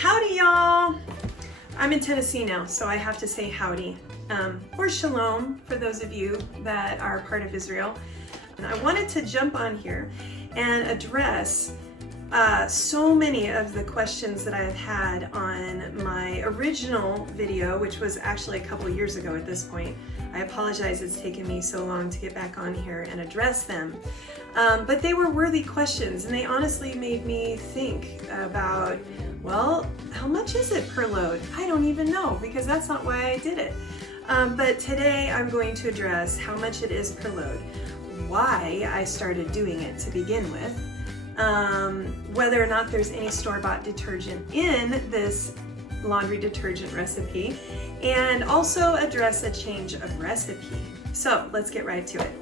Howdy, y'all. I'm in Tennessee now, so I have to say howdy, or shalom for those of you that are part of Israel. And I wanted to jump on here and address so many of the questions that I've had on my original video, which was actually a couple years ago at this point. I apologize it's taken me so long to get back on here and address them. But they were worthy questions, and they honestly made me think about, well, how much is it per load? I don't even know, because that's not why I did it. But today I'm going to address how much it is per load, why I started doing it to begin with, whether or not there's any store-bought detergent in this laundry detergent recipe, and also address a change of recipe. So let's get right to it.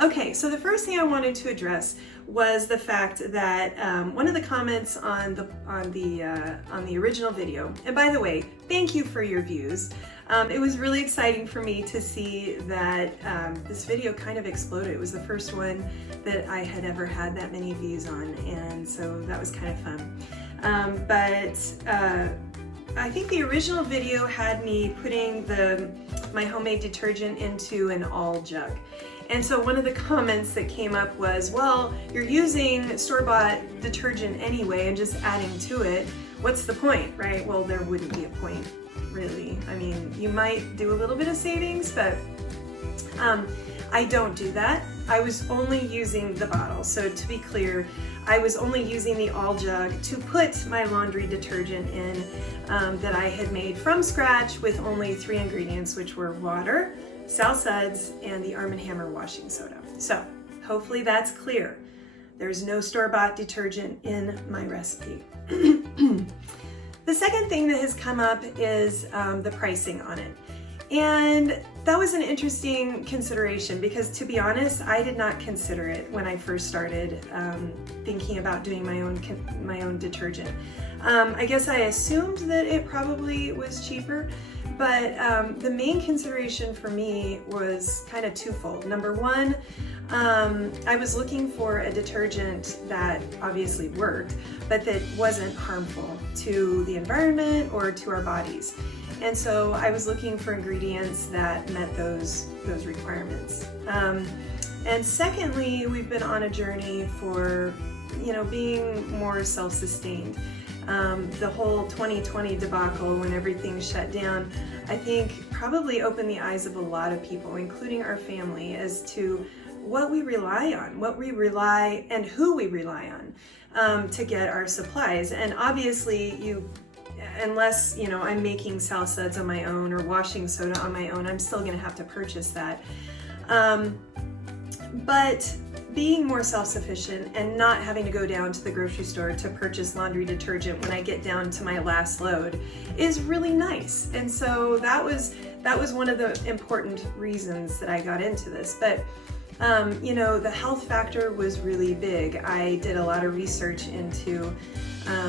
Okay, so the first thing I wanted to address was the fact that one of the comments on the original video, and by the way, thank you for your views. It was really exciting for me to see that this video kind of exploded. It was the first one that I had ever had that many views on, and so that was kind of fun. I think the original video had me putting my homemade detergent into an all jug. And so one of the comments that came up was, well, you're using store-bought detergent anyway and just adding to it. What's the point, right? Well, there wouldn't be a point, really. I mean, you might do a little bit of savings, but I don't do that. I was only using the bottle. So to be clear, I was only using the all jug to put my laundry detergent in that I had made from scratch with only 3 ingredients, which were water, Sal Suds, and the Arm & Hammer washing soda. So hopefully that's clear. There's no store-bought detergent in my recipe. The second thing that has come up is the pricing on it. And that was an interesting consideration because, to be honest, I did not consider it when I first started thinking about doing my own detergent. I guess I assumed that it probably was cheaper, but the main consideration for me was kind of twofold. Number one, I was looking for a detergent that obviously worked, but that wasn't harmful to the environment or to our bodies. And so I was looking for ingredients that met those requirements. And secondly, we've been on a journey for, being more self-sustained. The whole 2020 debacle, when everything shut down, I think probably opened the eyes of a lot of people, including our family, as to what we rely on, and who we rely on to get our supplies. And obviously, unless I'm making Sal Suds on my own or washing soda on my own, I'm still going to have to purchase that. But being more self-sufficient and not having to go down to the grocery store to purchase laundry detergent when I get down to my last load is really nice. And so that was one of the important reasons that I got into this. But the health factor was really big. I did a lot of research into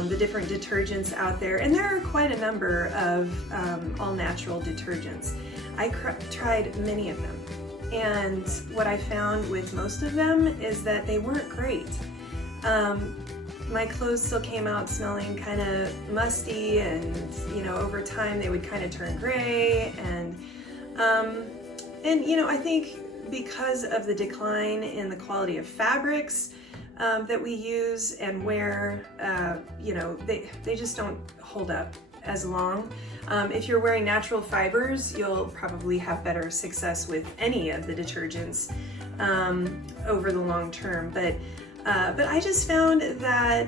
the different detergents out there, and there are quite a number of all-natural detergents. I tried many of them, and what I found with most of them is that they weren't great. My clothes still came out smelling kind of musty, and over time they would kind of turn gray, and I think because of the decline in the quality of fabrics that we use and wear, they just don't hold up as long. If you're wearing natural fibers, you'll probably have better success with any of the detergents over the long term. But I just found that,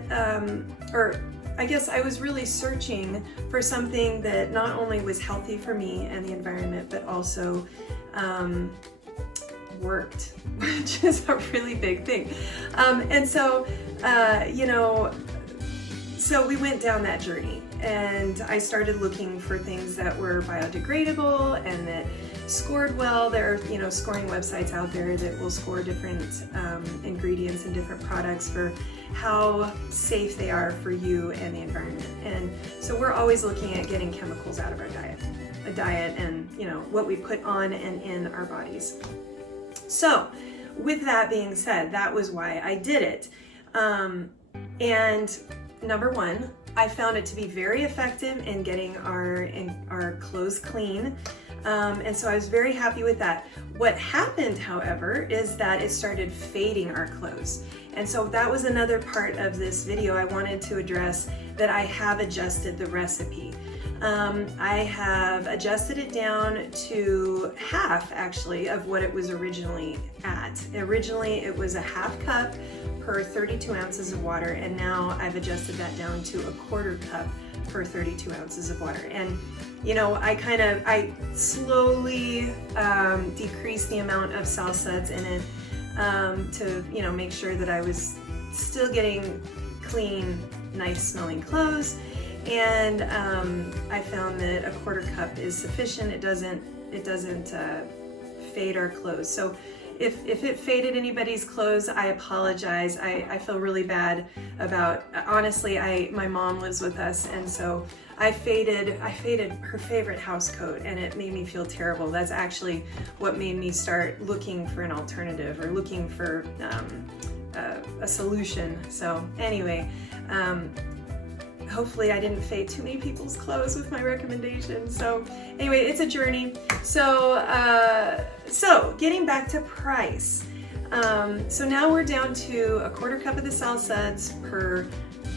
I guess I was really searching for something that not only was healthy for me and the environment, but also worked, which is a really big thing. So we went down that journey, and I started looking for things that were biodegradable and that scored well. There are, scoring websites out there that will score different ingredients and different products for how safe they are for you and the environment. And so we're always looking at getting chemicals out of our diet and, what we put on and in our bodies. So with that being said, that was why I did it. And number one, I found it to be very effective in getting our clothes clean. And so I was very happy with that. What happened, however, is that it started fading our clothes. And so that was another part of this video I wanted to address, that I have adjusted the recipe. I have adjusted it down to half, actually, of what it was originally at. Originally, it was a half cup per 32 ounces of water, and now I've adjusted that down to a quarter cup per 32 ounces of water. And you know, I slowly decreased the amount of Sal Suds in it to, you know, make sure that I was still getting clean, nice smelling clothes. And I found that a quarter cup is sufficient. It doesn't fade our clothes. So if it faded anybody's clothes, I apologize. I feel really bad about, honestly, my mom lives with us, and so I faded her favorite house coat, and it made me feel terrible. That's actually what made me start looking for an alternative, or looking for a solution. So anyway, hopefully I didn't fade too many people's clothes with my recommendation. So anyway, it's a journey. So getting back to price. So now we're down to a quarter cup of the Sal Suds per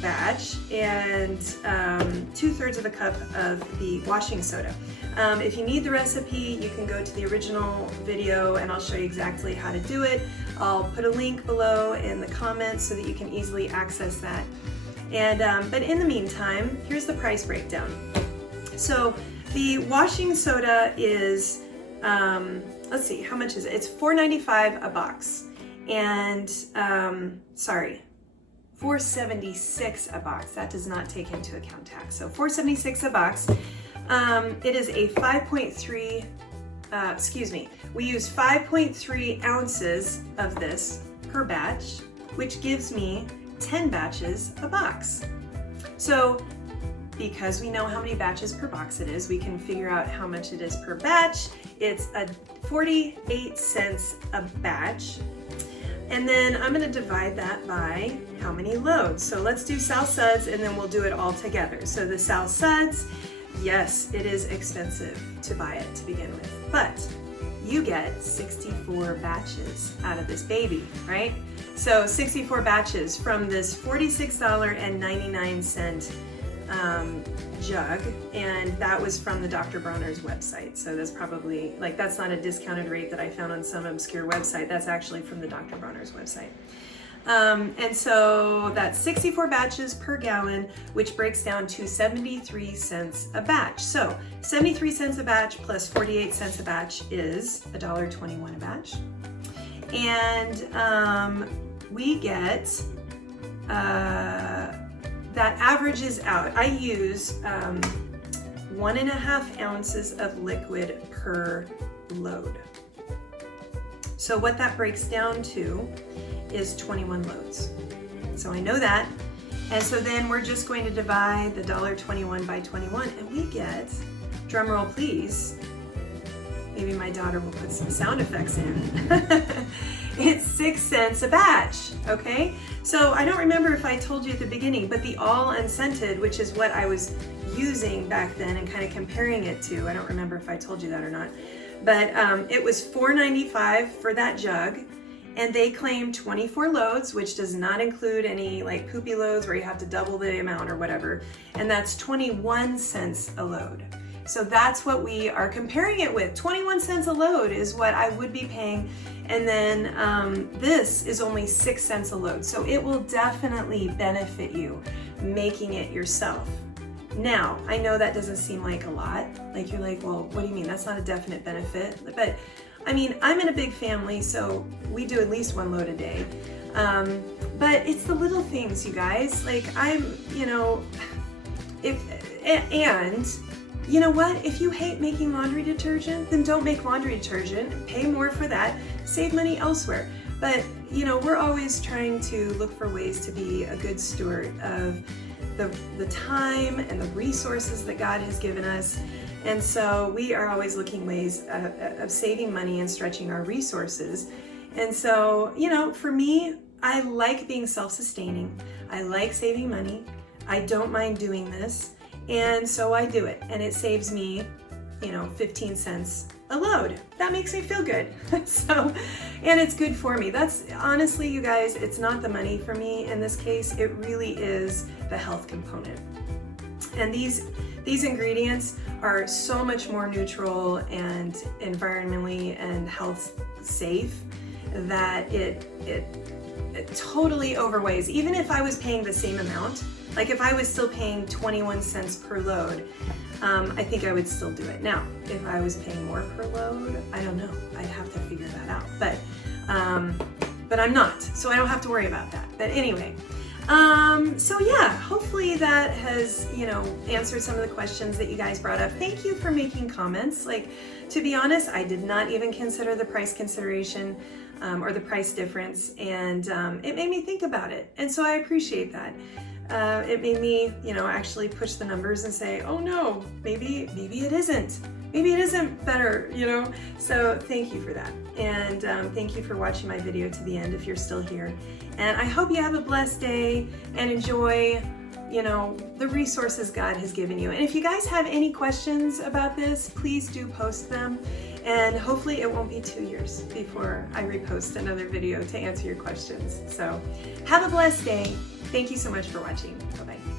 batch, and 2/3 of a cup of the washing soda. If you need the recipe, you can go to the original video and I'll show you exactly how to do it. I'll put a link below in the comments so that you can easily access that. And but in the meantime, here's the price breakdown. So the washing soda is, let's see, how much is it? It's $4.95 a box, and $4.76 a box. That does not take into account tax. So $4.76 a box. It is a 5.3, we use 5.3 ounces of this per batch, which gives me 10 batches a box. So because we know how many batches per box it is, we can figure out how much it is per batch. It's 48 cents a batch. And then I'm going to divide that by how many loads. So let's do Sal Suds, and then we'll do it all together. So the Sal Suds, yes, it is expensive to buy it to begin with, but you get 64 batches out of this baby, right? So 64 batches from this $46.99 jug, and that was from the Dr. Bronner's website. So that's probably, like, that's not a discounted rate that I found on some obscure website. That's actually from the Dr. Bronner's website. And so that's 64 batches per gallon, which breaks down to 73 cents a batch. So 73 cents a batch plus 48 cents a batch is $1.21 a batch. And we get, that averages out. I use 1.5 ounces of liquid per load. So what that breaks down to is 21 loads. So I know that. And so then we're just going to divide the $1.21 by 21, and we get, drum roll please, maybe my daughter will put some sound effects in. It's 6 cents a batch, okay? So I don't remember if I told you at the beginning, but the all unscented, which is what I was using back then and kind of comparing it to, I don't remember if I told you that or not, but it was $4.95 for that jug, and they claim 24 loads, which does not include any like poopy loads where you have to double the amount or whatever, and that's 21 cents a load. So that's what we are comparing it with. 21 cents a load is what I would be paying. And then this is only 6 cents a load. So it will definitely benefit you making it yourself. Now, I know that doesn't seem like a lot. Like you're like, well, what do you mean? That's not a definite benefit. But I mean, I'm in a big family, so we do at least 1 load a day. But it's the little things, you guys. Like you know, you know what? If you hate making laundry detergent, then don't make laundry detergent. Pay more for that. Save money elsewhere. But, you know, we're always trying to look for ways to be a good steward of the time and the resources that God has given us. And so we are always looking ways of saving money and stretching our resources. And so, you know, for me, I like being self-sustaining. I like saving money. I don't mind doing this, and so I do it, and it saves me, you know, 15 cents a load. That makes me feel good. So, and it's good for me. That's honestly, you guys, it's not the money for me in this case. It really is the health component. And these ingredients are so much more neutral and environmentally and health safe that it totally overweighs. Even if I was paying the same amount, like if I was still paying 21 cents per load, I think I would still do it. Now, if I was paying more per load, I don't know. I'd have to figure that out. But I'm not, so I don't have to worry about that. But anyway, so yeah, hopefully that has, you know, answered some of the questions that you guys brought up. Thank you for making comments. Like, to be honest, I did not even consider the price consideration or the price difference, and it made me think about it. And so I appreciate that. It made me, you know, actually push the numbers and say, oh no, maybe it isn't. Maybe it isn't better, you know? So thank you for that. And thank you for watching my video to the end if you're still here. And I hope you have a blessed day and enjoy, you know, the resources God has given you. And if you guys have any questions about this, please do post them. And hopefully it won't be 2 years before I repost another video to answer your questions. So have a blessed day. Thank you so much for watching. Bye-bye.